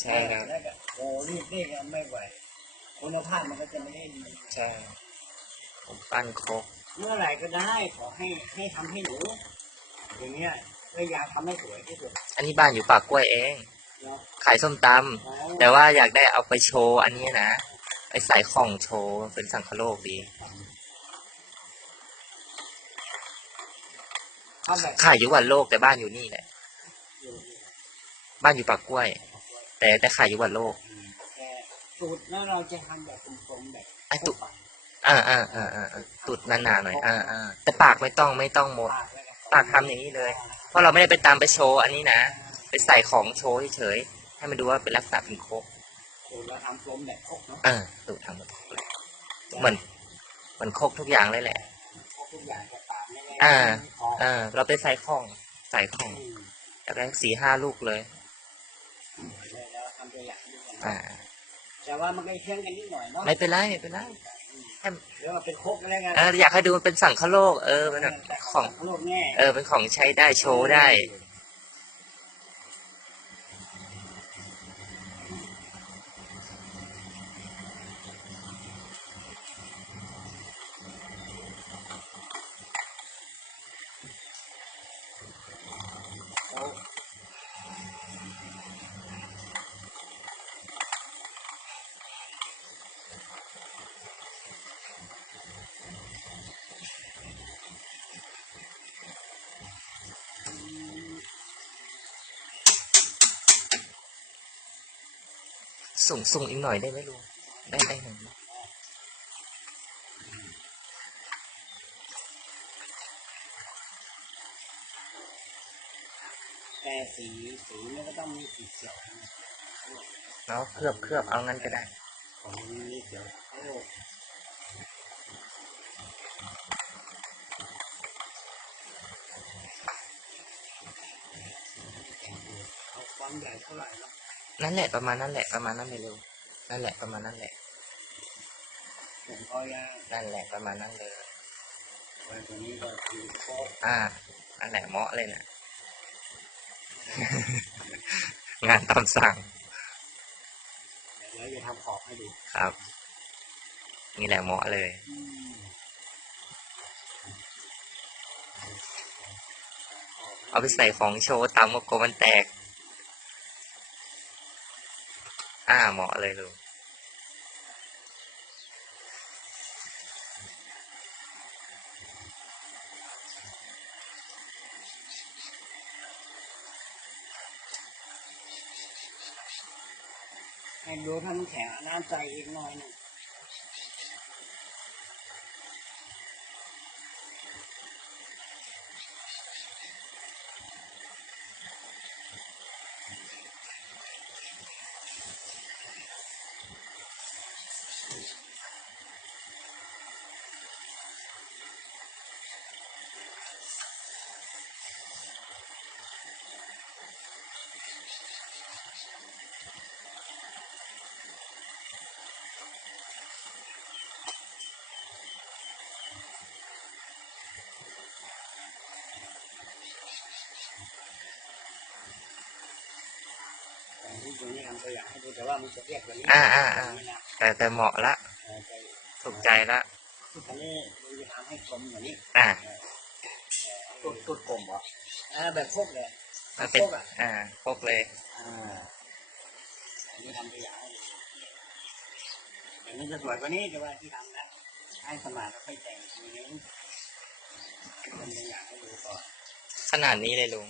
ใช่ครับแล้วก็โอ้รีบนี่ก็ไม่ไหว คุณภาพมันก็จะไม่ได้ดีใช่ผมปั้นครกเมื่อไหร่ก็ได้ขอให้ให้ทำให้หนูอย่างเงี้ยพยายามทำให้สวยที่สุดอันนี้บ้านอยู่ปากกล้วยเอง เนาะขายส้มตำแต่ว่าอยากได้เอาไปโชว์อันนี้นะไปใส่ของโชว์เป็นสังคโลกดีทำแบบขายอยู่วันโลกแต่บ้านอยู่นี่แหละ บ้านอยู่ปากกล้วย แต่แต่ขายอยู่วันโลกแต่สูตรแล้วเราจะทำแบบตรงๆแบบไอ้ตุอ่าอ่าอ่าอ่าอ่าตุดหนาๆหน่อยอ่าอ่าแต่ปากไม่ต้องไม่ต้องหมด ปากทำอย่างนี้เลย เพราะเราไม่ได้ไปตามไปโชว์อันนี้นะไปใส่ของโชว์เฉยๆให้มันดูว่าเป็นลักษณะเป็นโคกสูตรเราทำกลมแบบครกเนาะเออตุดทำหมดเลยเหมือนเหมือนโคกทุกอย่างเลยแหละครกทุกอย่างจะตามไม่ได้อ่าของเออเราไปใส่ของใส่ของอืมอยากได้สี่ห้าลูกเลยแล้วทำ ตัวอย่างดูกันอ่า แต่ว่ามันก็เชื่องกันนิดหน่อยเนาะไม่เป็นไรไม่เป็นไรเดี๋ยวมันเป็นครกอะไรกันเอออยากให้ดูมันเป็นสังคโลก เออเป็นแบบของ โลกแง่ เออเป็นของใช้ได้โชว์ได้ ส่งส่งอีกหน่อยได้ไหมลุงได้ได้หนึ่งแต่สีสีมันก็ต้องมีสีเขียวนะเนาะเคลือบเคลือบเอางั้นก็ได้ของมีเขียวโอ้เอาความใหญ่เท่าไหร่เนาะ นั่นแหละประมาณนั้นแหละประมาณนั้นเลยลุงนั่นแหละประมาณนั้นแหละผมพอยานั่นแหละประมาณนั้นเลยไว้ตรงนี้ก็คือโคกอ่า อันแหละเหมาะเลยนะงานตามสั่งเดี๋ยวจะทำขอบให้ดูครับ นี่แหละเหมาะเลยเอาไปใส่ของโชว์ตามก็กลัวมันแตก อ่าเหมาะเลยลุงให้ดูท่านแข็งน้ำใจอีกหน่อยหนึง แต่ที่ตรงนี้ทำตัวอย่างให้ดูแต่ว่ามันจะเรียกกว่านี้อ่าอ่าอ่านี่นะแต่แต่เหมาะละเออแต่ถูกใจละอันนี้เราจะทำให้กลมกว่านี้ อ่าตุดตุดกลมเหรออ่าแบบโคกเลยมันเป็นโคกอะอ่าพกเลยอ่าอันนี้ทำตัวอย่างให้ดูอันนี้จะสวยกว่านี้แต่ว่าที่ทำนะให้สมาธิค่อยแต่งทีนี้ทำตัวอย่างให้ดูก่อนขนาดนี้เลยลุง